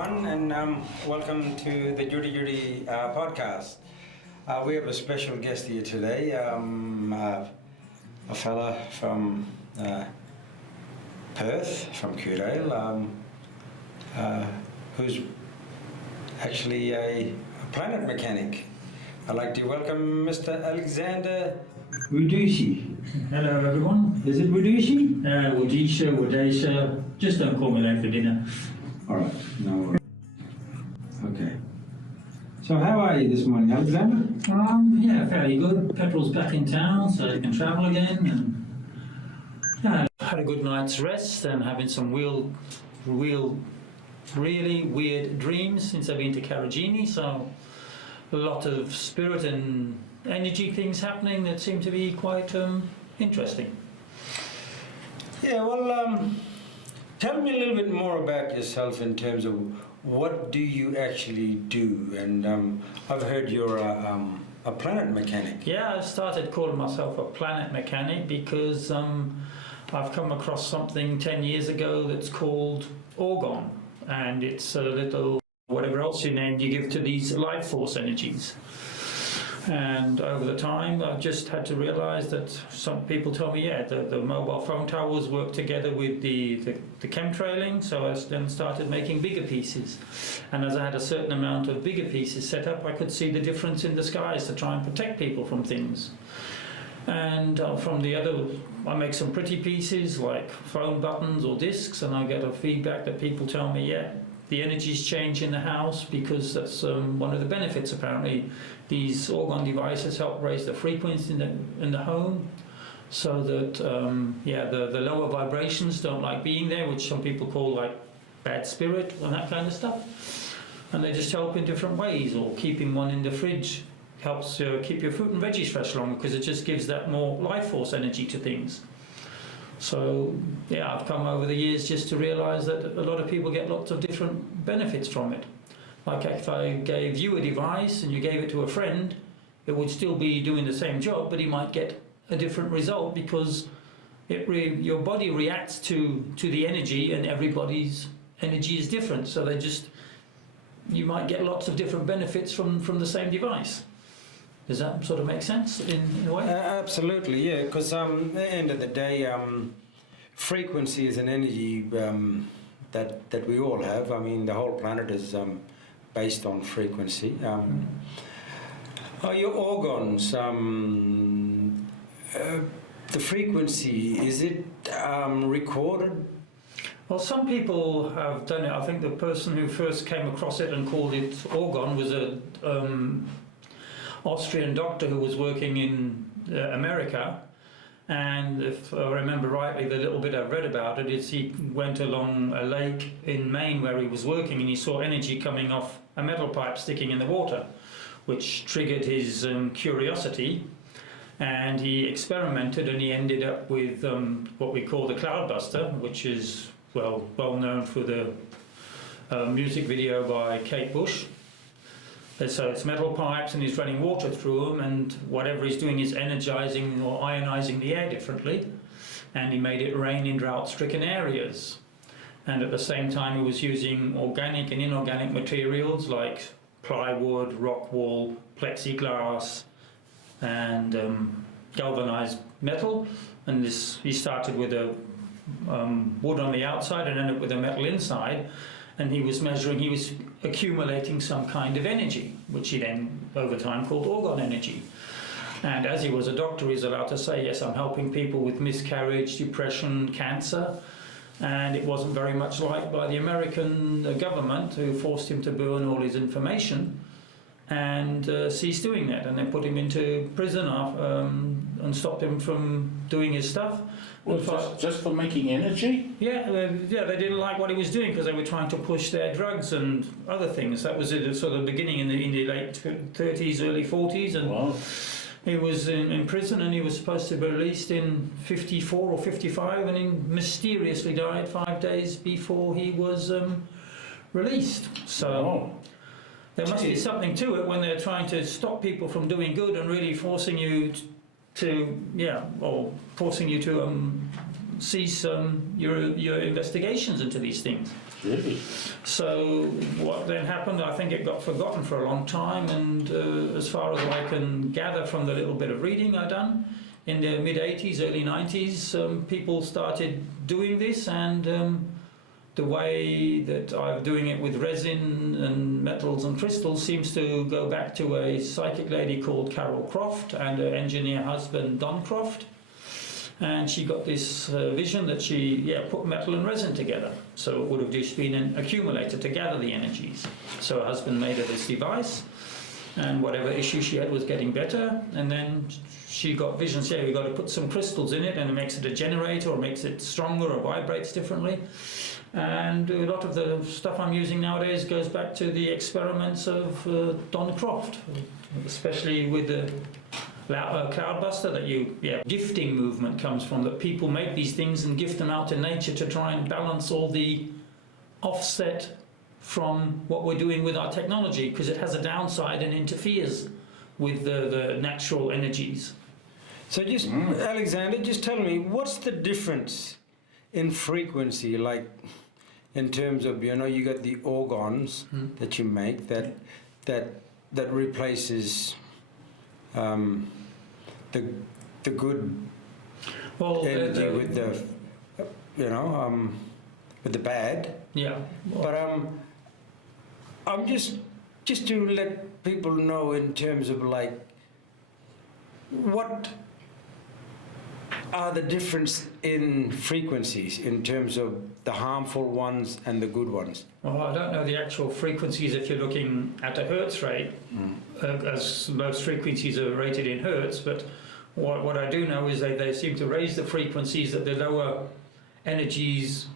everyone, and welcome to the Judih Judih podcast. We have a special guest here today, a fella from Perth, from Kudale, who's actually a planet mechanic. I'd like to welcome Mr. Alexander Judih. Hello everyone. Is it Wadeisha? Wadeisha. Just don't call me late for dinner. Alright, no worries. Okay. So how are you this morning, Alexander? Yeah, fairly good. Petrol's back in town, so you can travel again. And yeah, had a good night's rest and having some really weird dreams since I've been to Karajini. So a lot of spirit and energy things happening that seem to be quite interesting. Yeah, well, tell me a little bit more about yourself in terms of what do you actually do? And I've heard you're a planet mechanic. Yeah, I started calling myself a planet mechanic because I've come across something 10 years ago that's called Orgone, and it's a little whatever else you name you give to these life force energies. And over the time, I've just had to realize that some people tell me, yeah, the mobile phone towers work together with the chemtrailing, so I then started making bigger pieces. And as I had a certain amount of bigger pieces set up, I could see the difference in the skies to try and protect people from things. And from the other, I make some pretty pieces like phone buttons or discs, and I get a feedback that people tell me, yeah, the energies change in the house because that's one of the benefits apparently. These Orgone devices help raise the frequency in the home so that the lower vibrations don't like being there, which some people call like bad spirit and that kind of stuff. And they just help in different ways, or keeping one in the fridge helps keep your fruit and veggies fresh longer because it just gives that more life force energy to things. So yeah, I've come over the years just to realize that a lot of people get lots of different benefits from it. Like if I gave you a device and you gave it to a friend, it would still be doing the same job, but he might get a different result because your body reacts to the energy, and everybody's energy is different. So you might get lots of different benefits from the same device. Does that sort of make sense in a way? Absolutely, yeah, because at the end of the day, frequency is an energy that we all have. I mean, the whole planet is based on frequency. Your organs, the frequency, is it recorded? Well, some people have done it. I think the person who first came across it and called it Orgone was a Austrian doctor who was working in America, and if I remember rightly, the little bit I've read about it is he went along a lake in Maine where he was working, and he saw energy coming off a metal pipe sticking in the water, which triggered his curiosity, and he experimented, and he ended up with what we call the cloudbuster, which is well known for the music video by Kate Bush. So it's metal pipes, and he's running water through them, and whatever he's doing is energizing or ionizing the air differently, and he made it rain in drought-stricken areas. And at the same time he was using organic and inorganic materials like plywood, rock wool, plexiglass and galvanized metal, and he started with a wood on the outside and ended up with a metal inside. And he was accumulating some kind of energy, which he then, over time, called Orgone energy. And as he was a doctor, he's allowed to say, yes, I'm helping people with miscarriage, depression, cancer. And it wasn't very much liked by the American government, who forced him to burn all his information and ceased doing that. And they put him into prison and stopped him from doing his stuff. Well, just for making energy? Yeah, they didn't like what he was doing because they were trying to push their drugs and other things. That was at sort of the beginning in the late 30s, early 40s, and wow. He was in prison, and he was supposed to be released in 54 or 55, and he mysteriously died 5 days before he was released. So there must be something to it when they're trying to stop people from doing good and really forcing you to cease your investigations into these things. Really? So what then happened, I think it got forgotten for a long time, and as far as I can gather from the little bit of reading I've done, in the mid-80s, early 90s, people started doing this, and the way that I'm doing it with resin and metals and crystals seems to go back to a psychic lady called Carol Croft and her engineer husband Don Croft. And she got this vision that she put metal and resin together. So it would have just been an accumulator to gather the energies. So her husband made her this device, and whatever issue she had was getting better. And then she got visions, we've got to put some crystals in it, and it makes it a generator, or makes it stronger, or vibrates differently. And a lot of the stuff I'm using nowadays goes back to the experiments of Don Croft, especially with the cloudbuster that gifting movement comes from, that people make these things and gift them out in nature to try and balance all the offset from what we're doing with our technology, because it has a downside and interferes with the natural energies. So just, Alexander, just tell me, what's the difference in frequency, like in terms of, you got the orgons that you make that replaces the good energy with the with the bad. Yeah. But I'm just to let people know in terms of like what are the difference in frequencies in terms of the harmful ones and the good ones? Well, I don't know the actual frequencies if you're looking at a hertz rate, as most frequencies are rated in hertz, but what I do know is they seem to raise the frequencies that the lower energies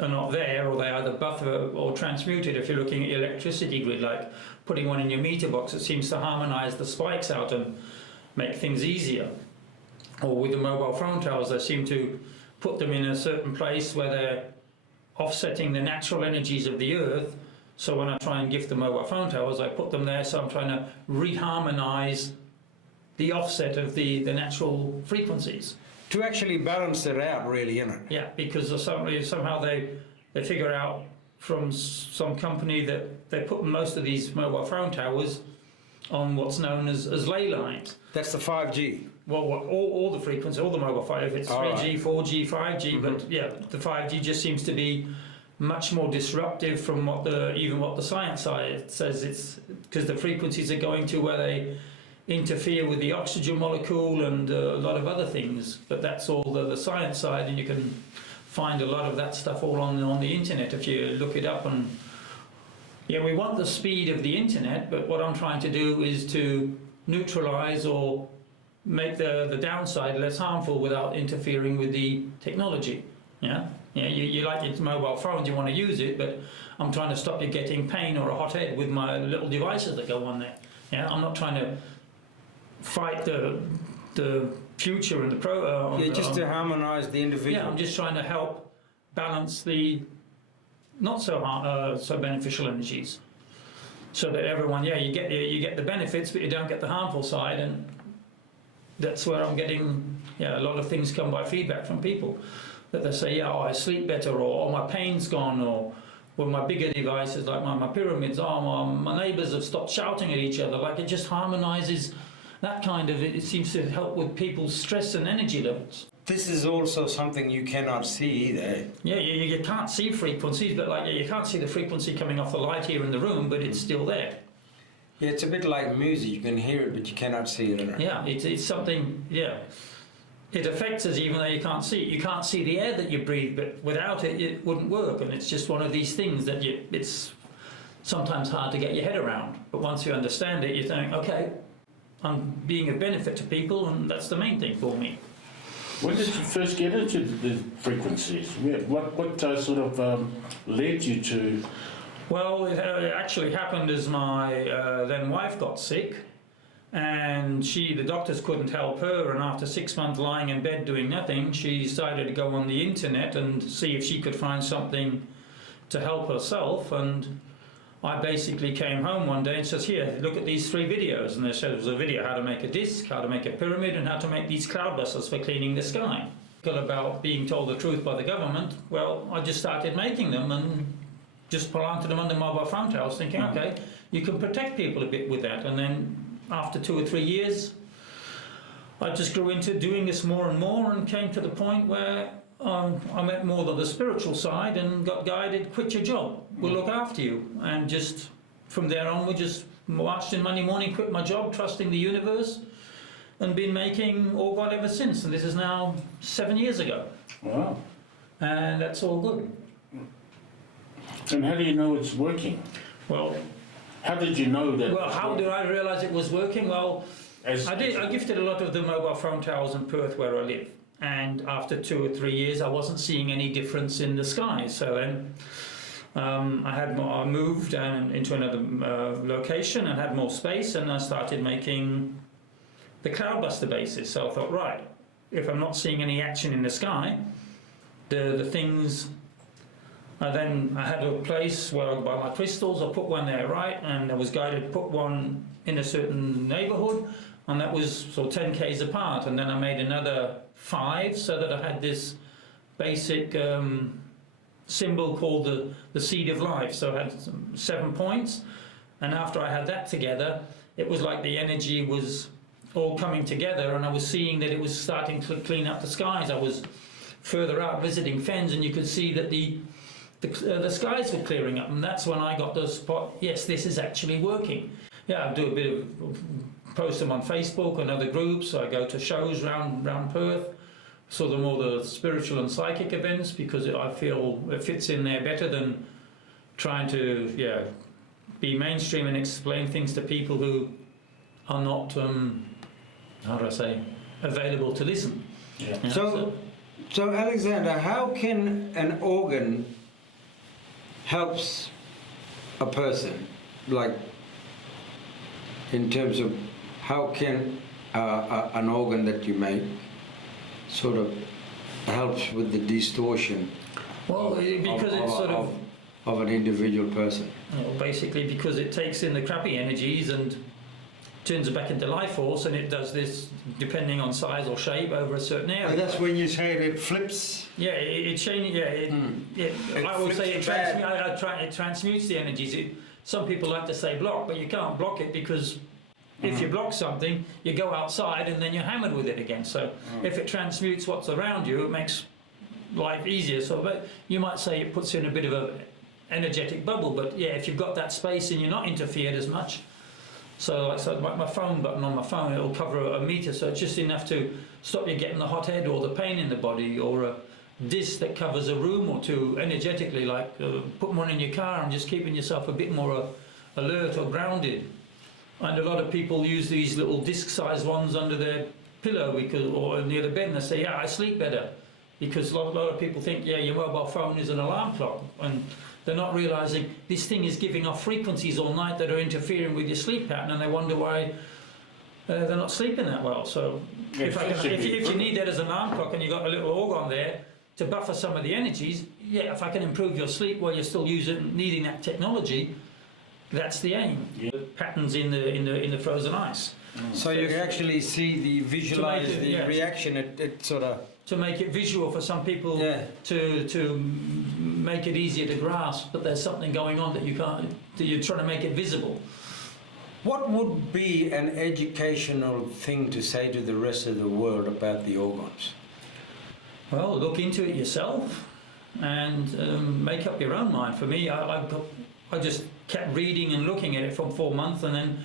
are not there, or they either buffer or transmuted. If you're looking at your electricity grid, like putting one in your meter box, it seems to harmonize the spikes out and make things easier. Or with the mobile phone towers, they seem to put them in a certain place where they're offsetting the natural energies of the earth. So when I try and gift the mobile phone towers, I put them there, so I'm trying to reharmonize the offset of the natural frequencies. To actually balance it out, really, Yeah, because somehow they figure out from some company that they put most of these mobile phone towers on what's known as ley lines. That's the 5G. Well, all the frequencies, all the mobile 5, if it's 3G, 4G, 5G, but yeah, the 5G just seems to be much more disruptive from even what the science side says. It's because the frequencies are going to where they interfere with the oxygen molecule and a lot of other things, but that's all the science side, and you can find a lot of that stuff all on the internet if you look it up. And yeah, we want the speed of the internet, but what I'm trying to do is to neutralize or make the downside less harmful without interfering with the technology. You like your mobile phones, you want to use it, but I'm trying to stop you getting pain or a hot head with my little devices that go on there. I'm not trying to fight the future and the just to harmonize the individual. Yeah, I'm just trying to help balance the not so beneficial energies, so that everyone, you get the benefits, but you don't get the harmful side. And that's where I'm getting a lot of things come by feedback from people, that they say, I sleep better, or my pain's gone, or with my bigger devices like my pyramids, my neighbours have stopped shouting at each other. Like, it just harmonises that kind of, it seems to help with people's stress and energy levels. This is also something you cannot see either. Yeah, you can't see frequencies, but you can't see the frequency coming off the light here in the room, but it's still there. Yeah, it's a bit like music. You can hear it, but you cannot see it. Yeah, it's something, it affects us even though you can't see it. You can't see the air that you breathe, but without it, it wouldn't work. And it's just one of these things that it's sometimes hard to get your head around. But once you understand it, you think, okay, I'm being of benefit to people, and that's the main thing for me. When did you first get into the frequencies? What sort of led you to? Well, it actually happened as my then wife got sick, and the doctors couldn't help her, and after 6 months lying in bed doing nothing, she decided to go on the internet and see if she could find something to help herself. And I basically came home one day and says, here, look at these 3 videos. And they said there was a video how to make a disc, how to make a pyramid, and how to make these cloudbusters for cleaning the sky. about being told the truth by the government, well, I just started making them and just planted them under mobile phone towers, thinking, okay, you can protect people a bit with that. And then after 2 or 3 years, I just grew into doing this more and more, and came to the point where I went more to the spiritual side and got guided, quit your job, we'll look after you. And just from there on, we just marched in Monday morning, quit my job, trusting the universe, and been making Orgone ever since. And this is now 7 years ago. Wow. And that's all good. And how do you know it's working? Well, How did you know that? well, how did I realise it was working? Well, As I gifted a lot of the mobile phone towers in Perth where I live. And after 2 or 3 years, I wasn't seeing any difference in the skies. So then I moved into another location and had more space, and I started making the cloudbuster bases. So I thought, right, if I'm not seeing any action in the sky, the things. I had a place where I buy my crystals. I put one there, right, and I was guided to put one in a certain neighbourhood, and that was sort of 10 k's apart. And then I made another 5, so that I had this basic symbol called the seed of life. So I had 7 points, and after I had that together, it was like the energy was all coming together, and I was seeing that it was starting to clean up the skies. I was further out visiting fens, and you could see that the skies were clearing up, and that's when I got the spot. Yes, this is actually working. Yeah, I do a bit of post them on Facebook and other groups. I go to shows round Perth, sort of more the spiritual and psychic events, because I feel it fits in there better than trying to be mainstream and explain things to people who are not how do I say, available to listen. Yeah. You know, So Alexander, how can an organ helps a person, like in terms of how can an organ that you make sort of helps with the distortion well, because it's sort of an individual person? Well, basically because it takes in the crappy energies and turns it back into life force, and it does this depending on size or shape over a certain area. And that's when you say it flips. Yeah, it changes. Yeah, I would say it transmutes the energies. Some people like to say block, but you can't block it, because if you block something, you go outside and then you're hammered with it again. So if it transmutes what's around you, it makes life easier. So but you might say it puts you in a bit of a energetic bubble. But yeah, if you've got that space and you're not interfered as much. So like my phone button on my phone, it'll cover a meter, so it's just enough to stop you getting the hot head or the pain in the body, or a disc that covers a room or two energetically, like putting one in your car and just keeping yourself a bit more alert or grounded. And a lot of people use these little disc-sized ones under their pillow or near the bed, and they say, yeah, I sleep better. Because a lot of people think, yeah, your mobile phone is an alarm clock, and they're not realising this thing is giving off frequencies all night that are interfering with your sleep pattern, and they wonder why they're not sleeping that well. So if you need that as an alarm clock and you've got a little organ there to buffer some of the energies, yeah, if I can improve your sleep while you're still needing that technology, that's the aim. Yeah. Patterns in the frozen ice. So you can actually visualize the reaction. It sort of to make it visual for some people, to make it easier to grasp that there's something going on that you're trying to make it visible. What would be an educational thing to say to the rest of the world about the organs? Well, look into it yourself and make up your own mind. For me, I just kept reading and looking at it for 4 months, and then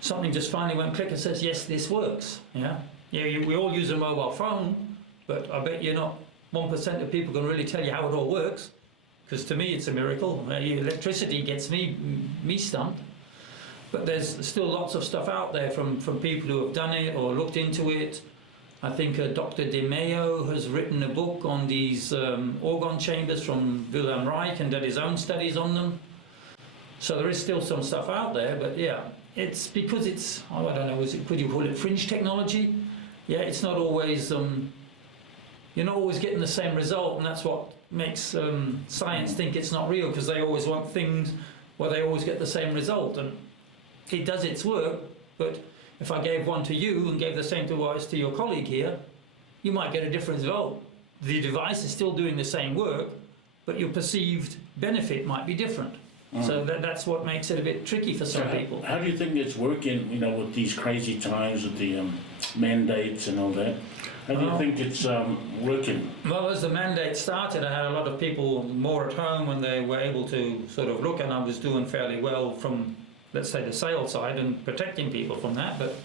something just finally went click and says, yes, this works. Yeah, we all use a mobile phone, but I bet you're not 1% of people can really tell you how it all works, because to me it's a miracle. Electricity gets me stumped. But there's still lots of stuff out there from people who have done it or looked into it. I think Dr. De Mayo has written a book on these orgone chambers from Wilhelm Reich, and did his own studies on them. So there is still some stuff out there, but yeah, it's because it's, I don't know, could you call it fringe technology? Yeah, it's not always, you're not always getting the same result, and that's what makes science think it's not real, because they always want things where they always get the same result. And it does its work, but if I gave one to you and gave the same to your colleague here, you might get a different result. The device is still doing the same work, but your perceived benefit might be different. So that's what makes it a bit tricky for some people. How do you think it's working, you know, with these crazy times, with the mandates and all that? How do you think it's working? Well, as the mandate started, I had a lot of people more at home when they were able to sort of look, and I was doing fairly well from, let's say, the sales side and protecting people from that. But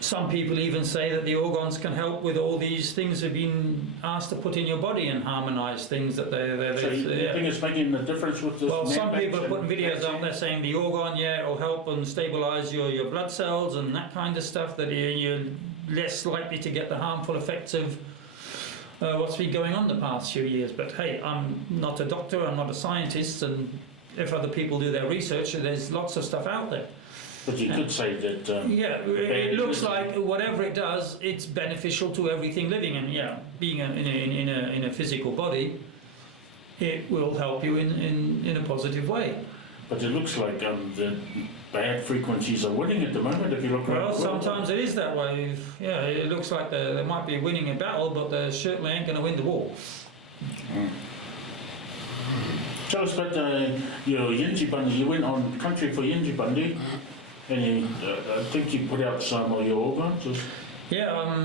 some people even say that the organs can help with all these things they've been asked to put in your body and harmonise things that they. So you think it's making a difference with this? Well, some people are putting videos out there saying the organ, it'll help and stabilise your blood cells and that kind of stuff, that you're less likely to get the harmful effects of what's been going on the past few years. But hey, I'm not a doctor, I'm not a scientist, and if other people do their research, there's lots of stuff out there. But you could say that... it looks like whatever it does, it's beneficial to everything living, and being in a physical body, it will help you in a positive way. But it looks like the bad frequencies are winning at the moment, if you look around. Well, sometimes it is that way. It looks like they might be winning a battle, but they certainly ain't going to win the war. Tell us about your Yinji Bandi. You went on country for Yinji Bandi, and you, I think you put out some of your organs. Yeah,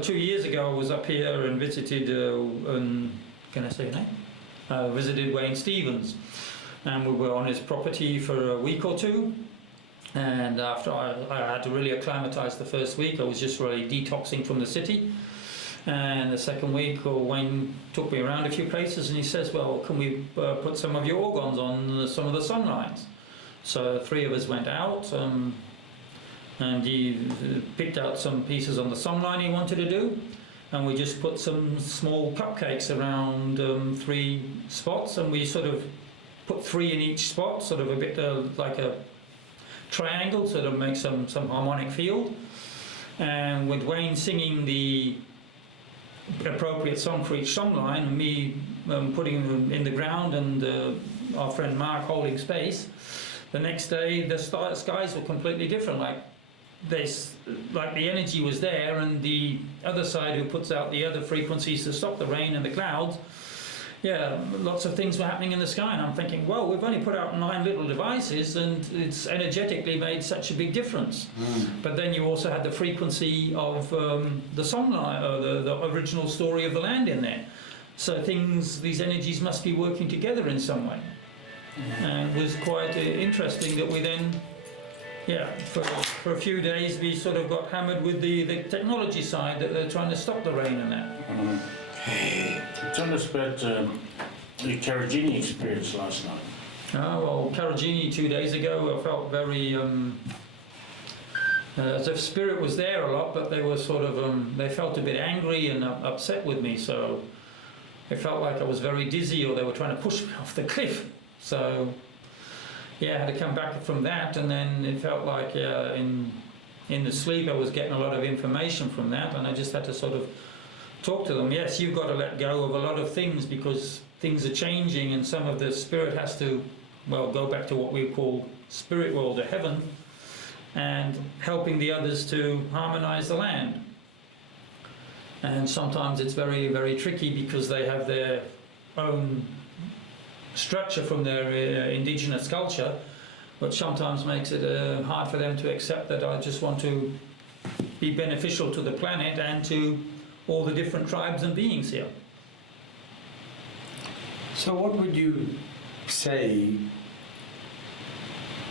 2 years ago I was up here and visited, can I say your name? Visited Wayne Stevens, and we were on his property for a week or two. And after I had to really acclimatise the first week, I was just really detoxing from the city. And the second week, Wayne took me around a few places, and he says, well, can we put some of your organs on some of the sun lines? So 3 of us went out, and he picked out some pieces on the sun line he wanted to do, and we just put some small cupcakes around 3 spots, and we sort of put 3 in each spot, sort of a bit like a triangle, sort of make some harmonic field. And with Wayne singing the appropriate song for each song line, and me putting them in the ground, and our friend Mark holding space, the next day the skies were completely different. Like the energy was there, and the other side, who puts out the other frequencies to stop the rain and the clouds, lots of things were happening in the sky. And I'm thinking, well, we've only put out 9 little devices, and it's energetically made such a big difference. But then you also had the frequency of the sunlight, or the original story of the land in there. So these energies must be working together in some way. And it was quite interesting that we then, for a few days we sort of got hammered with the technology side, that they're trying to stop the rain and that. Tell us about your Karajini experience last night. Well, Karajini 2 days ago, I felt very as if spirit was there a lot, but they were sort of they felt a bit angry and upset with me, so it felt like I was very dizzy, or they were trying to push me off the cliff. So I had to come back from that, and then it felt like in the sleep I was getting a lot of information from that, and I just had to sort of talk to them. Yes, you've got to let go of a lot of things, because things are changing, and some of the spirit has to, go back to what we call spirit world, or heaven, and helping the others to harmonise the land. And sometimes it's very, very tricky, because they have their own structure from their indigenous culture, which sometimes makes it hard for them to accept that I just want to be beneficial to the planet and to all the different tribes and beings here. So what would you say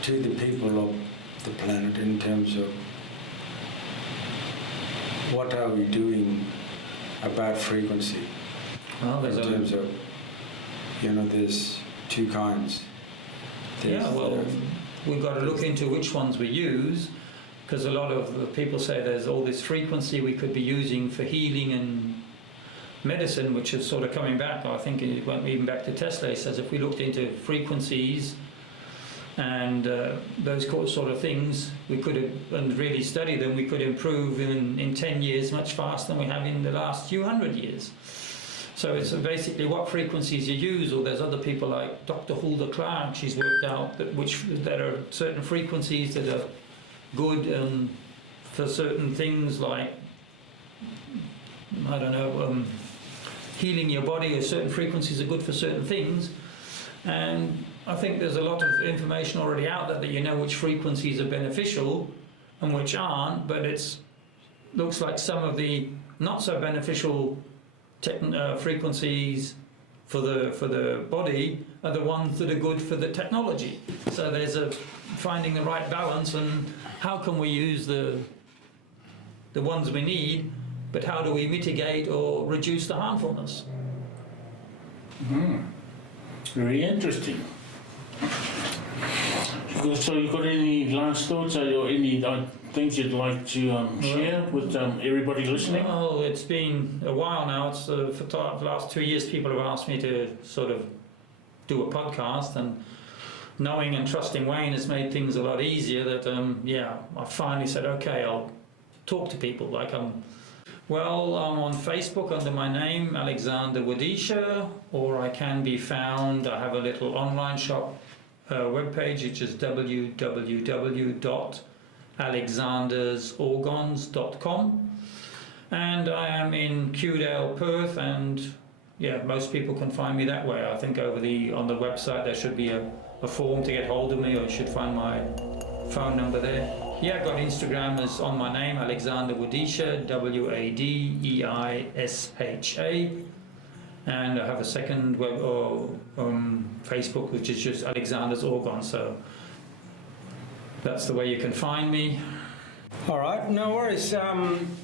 to the people of the planet in terms of what are we doing about frequency? Well, in terms of, there's 2 kinds. We've got to look into which ones we use, because a lot of the people say there's all this frequency we could be using for healing and medicine, which is sort of coming back. I think it went even back to Tesla. He says if we looked into frequencies and those sort of things, we could have, and really study them, we could improve in 10 years much faster than we have in the last few hundred years. So it's basically what frequencies you use, or there's other people like Dr. Hulda Clark. She's worked out that are certain frequencies that are good for certain things, like I don't know, healing your body, or certain frequencies are good for certain things. And I think there's a lot of information already out there that you know which frequencies are beneficial and which aren't, but it's looks like some of the not so beneficial frequencies for the body are the ones that are good for the technology. So there's finding the right balance, and how can we use the ones we need, but how do we mitigate or reduce the harmfulness? Very interesting. So you got any last thoughts or any things you'd like to share with everybody listening? Well, it's been a while now. It's for the last 2 years people have asked me to sort of do a podcast, and knowing and trusting Wayne has made things a lot easier. That I finally said, okay, I'll talk to people. Like I'm on Facebook under my name, Alexander Wadeisha, or I can be found. I have a little online shop webpage, which is www.alexandersorgones.com, and I am in Kewdale, Perth, and most people can find me that way. I think on the website there should be a form to get hold of me, or you should find my phone number there. I've got Instagram as on my name, Alexander Wadeisha, Wadeisha, and I have a second Facebook, which is just Alexander's Orgone. So that's the way you can find me. All right, no worries.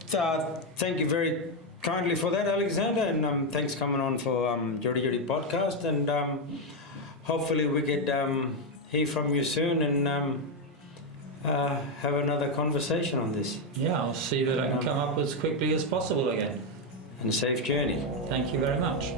Thank you very kindly for that, Alexander, and thanks coming on for Judih Judih podcast, and hopefully we could hear from you soon and have another conversation on this. I'll see that I can come up as quickly as possible again. And safe journey. Thank you very much.